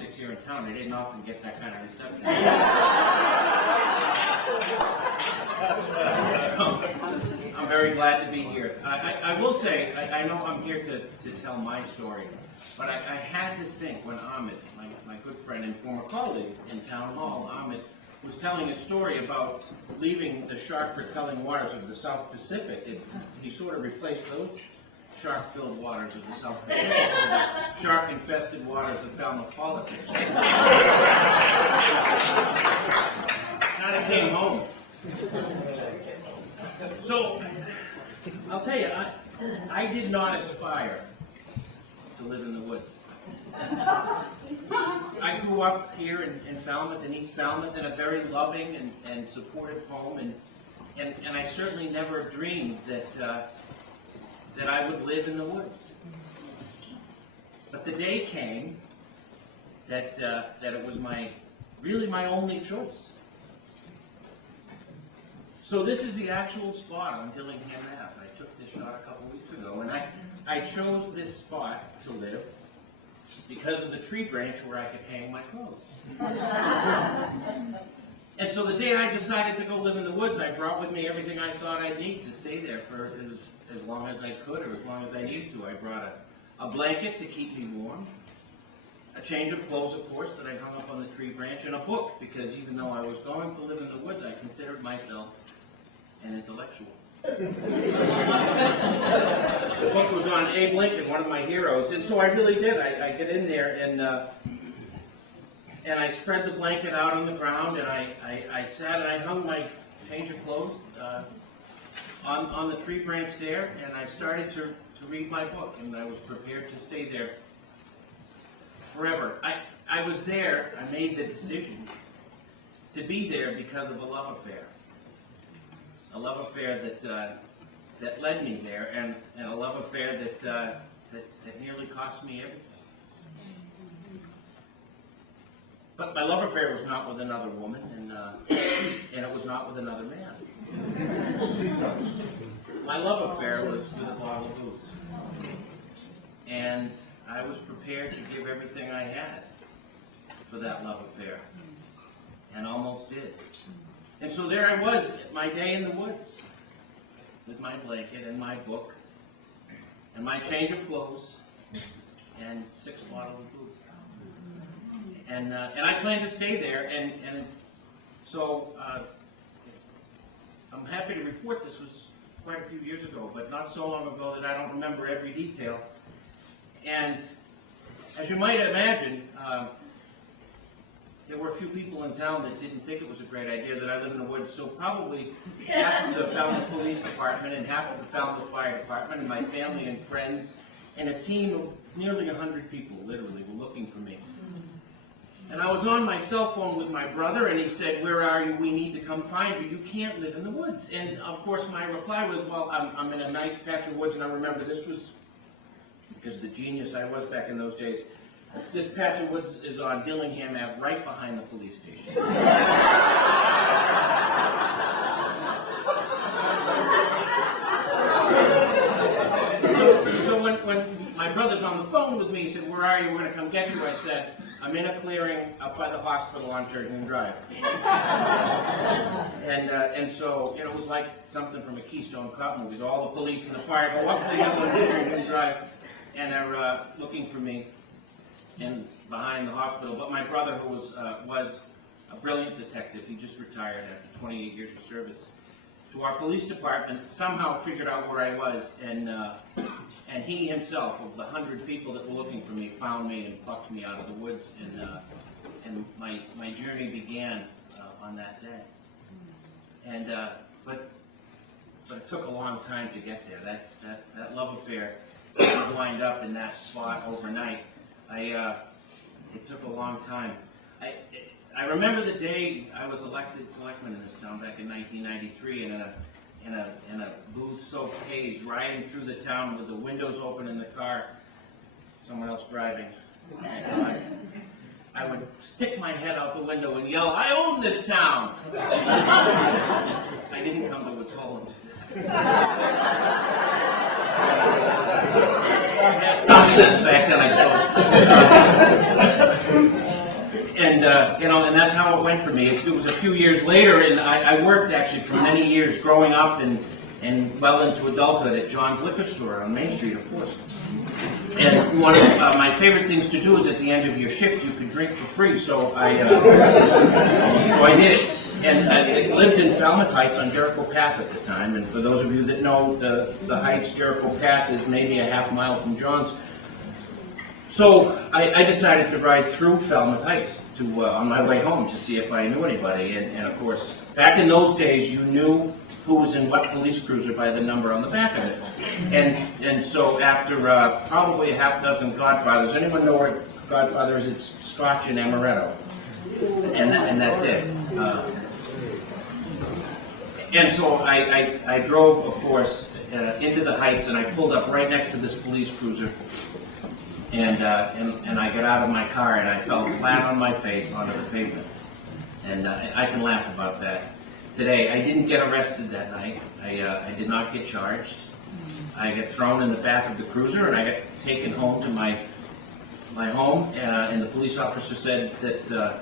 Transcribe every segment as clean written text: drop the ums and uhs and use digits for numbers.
politics here in town, I didn't often get that kind of reception. So, I'm very glad to be here. I will say, I know I'm here to tell my story, but I had to think when Ahmed, my good friend and former colleague in Town Hall, Ahmed, was telling a story about leaving the shark-repelling waters of the South Pacific. He sort of replaced those shark-filled waters of the South Pacific with the shark-infested waters of Falmouth politics. Kind of came home. So, I'll tell you, I did not aspire to live in the woods. I grew up here in Falmouth, in East Falmouth, in a very loving and supportive home, and I certainly never dreamed that I would live in the woods. But the day came that it was really my only choice. So this is the actual spot on Dillingham Ave. I took this shot a couple weeks ago, and I chose this spot to live because of the tree branch where I could hang my clothes. And so the day I decided to go live in the woods, I brought with me everything I thought I'd need to stay there for as long as I could, or as long as I needed to. I brought a blanket to keep me warm, a change of clothes, of course, that I hung up on the tree branch, and a book, because even though I was going to live in the woods, I considered myself an intellectual. The book was on Abe Lincoln, one of my heroes, and so I really did. I get in there and I spread the blanket out on the ground, and I sat and I hung my change of clothes on the tree branch there, and I started to read my book, and I was prepared to stay there forever. I was there. I made the decision to be there because of a love affair. A love affair that led me there, and a love affair that nearly cost me everything. But my love affair was not with another woman, and it was not with another man. My love affair was with a bottle of booze. And I was prepared to give everything I had for that love affair, and almost did. And so there I was, my day in the woods, with my blanket and my book, and my change of clothes, and 6 bottles of booze. And I planned to stay there, and so I'm happy to report this was quite a few years ago, but not so long ago that I don't remember every detail. And as you might imagine, there were a few people in town that didn't think it was a great idea that I live in the woods, so probably half of the Falmouth Police Department and half of the Falmouth Fire Department and my family and friends and a team of nearly 100 people, literally, were looking for me. And I was on my cell phone with my brother, and he said, "Where are you? We need to come find you. You can't live in the woods." And of course my reply was, "Well, I'm in a nice patch of woods," and I remember this was, because of the genius I was back in those days, this patch of woods is on Dillingham Ave, right behind the police station. So when my brother's on the phone with me, he said, "Where are you? We're going to come get you." I said, "I'm in a clearing up by the hospital on Turgeon Drive." And so, it was like something from a Keystone Cop movie. All the police and the fire go up to the hill on Turgeon Drive, and they're looking for me in behind the hospital. But my brother, who was a brilliant detective, he just retired after 28 years of service to our police department, somehow figured out where I was, and he himself, of the 100 people that were looking for me, found me and plucked me out of the woods, and my journey began on that day. And but it took a long time to get there. That love affair didn't wind up in that spot overnight. It took a long time. I remember the day I was elected selectman in this town back in 1993, and in a booze-soaked haze, riding through the town with the windows open in the car, someone else driving. And I would stick my head out the window and yell, "I own this town!" I didn't come to Woods Hole and do that. I had some sense back then, I suppose. you know, and that's how it went for me. It was a few years later, and I worked actually for many years growing up and well into adulthood at John's Liquor Store on Main Street, of course. And one of my favorite things to do is at the end of your shift, you could drink for free, so I did. And I lived in Falmouth Heights on Jericho Path at the time, and for those of you that know, the Heights, Jericho Path is maybe a half mile from John's. So I decided to ride through Falmouth Heights to on my way home to see if I knew anybody, and of course, back in those days, you knew who was in what police cruiser by the number on the back of it. And so after probably a half dozen Godfathers, anyone know where Godfather is? It's Scotch and Amaretto, and that's it. And so I drove, of course, into the Heights, and I pulled up right next to this police cruiser, and I got out of my car, and I fell flat on my face onto the pavement. And I can laugh about that today. I didn't get arrested that night. I did not get charged. I got thrown in the back of the cruiser, and I got taken home to my home, and the police officer said that the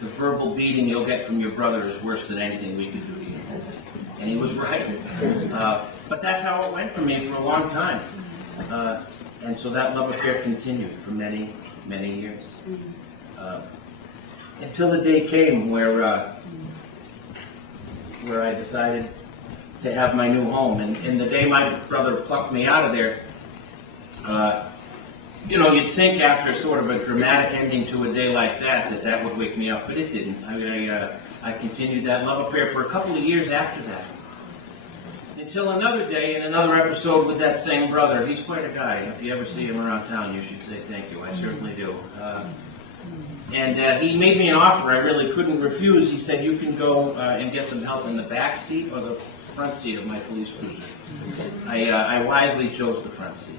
verbal beating you'll get from your brother is worse than anything we could do to you. And he was right. But that's how it went for me for a long time. And so that love affair continued for many, many years. Until the day came where I decided to have my new home. And the day my brother plucked me out of there, you know, you'd think after sort of a dramatic ending to a day like that would wake me up, but it didn't. I continued that love affair for a couple of years after that. Until another day in another episode with that same brother. He's quite a guy. If you ever see him around town, you should say thank you. I certainly do. And he made me an offer I really couldn't refuse. He said, you can go and get some help in the back seat or the front seat of my police cruiser. I wisely chose the front seat.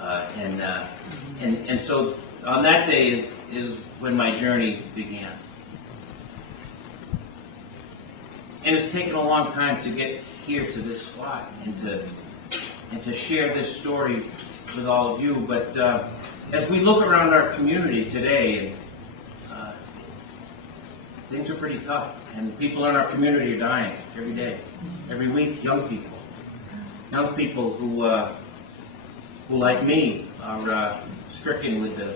And so on that day is when my journey began. And it's taken a long time to get here to this spot and to share this story with all of you. But as we look around our community today, things are pretty tough, and people in our community are dying every day, every week. Young people who like me are stricken with the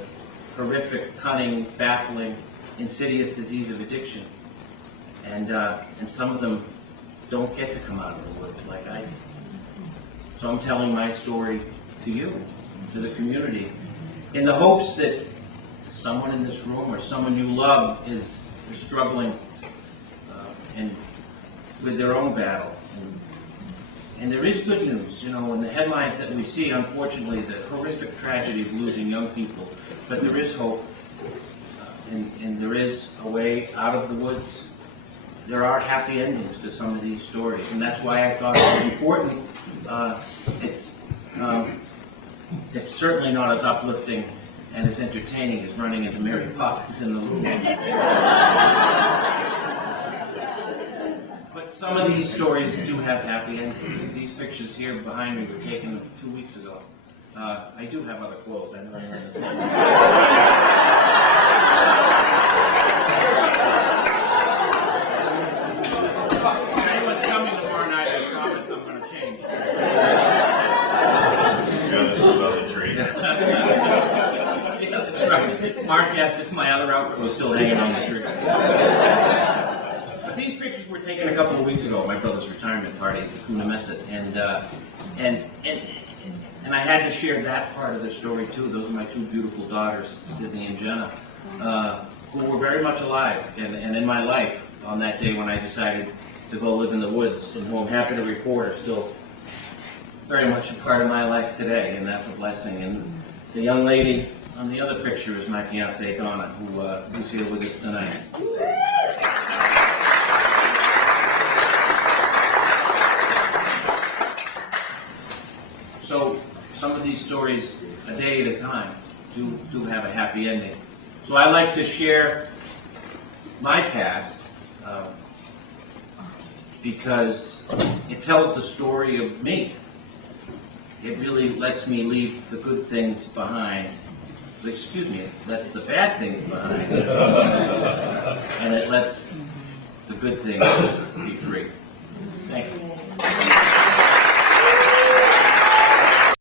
horrific, cunning, baffling, insidious disease of addiction, and some of them don't get to come out of the woods like I do. So I'm telling my story to you, to the community, in the hopes that someone in this room or someone you love is struggling and with their own battle. And there is good news, you know, in the headlines that we see, unfortunately, the horrific tragedy of losing young people. But there is hope, and there is a way out of the woods. There are happy endings to some of these stories, and that's why I thought it was important. It's certainly not as uplifting and as entertaining as running into Mary Poppins in the Louvre. But some of these stories do have happy endings. These pictures here behind me were taken 2 weeks ago. I do have other clothes. I know I'm the same. If anyone's coming tomorrow night, I promise I'm going to change. There's another tree. Yeah, that's right. Mark asked if my other outfit was still hanging on the tree. But these pictures were taken a couple of weeks ago at my brother's retirement party at Coonamessett, and I had to share that part of the story too. Those are my two beautiful daughters, Sydney and Jenna, who were very much alive and in my life on that day when I decided to go live in the woods, and who I'm happy to report are still very much a part of my life today, and that's a blessing. And the young lady on the other picture is my fiancée, Donna, who's here with us tonight. So some of these stories, a day at a time, do have a happy ending. So I like to share my past because it tells the story of me. It really lets me leave the good things behind. Excuse me, it lets the bad things behind. things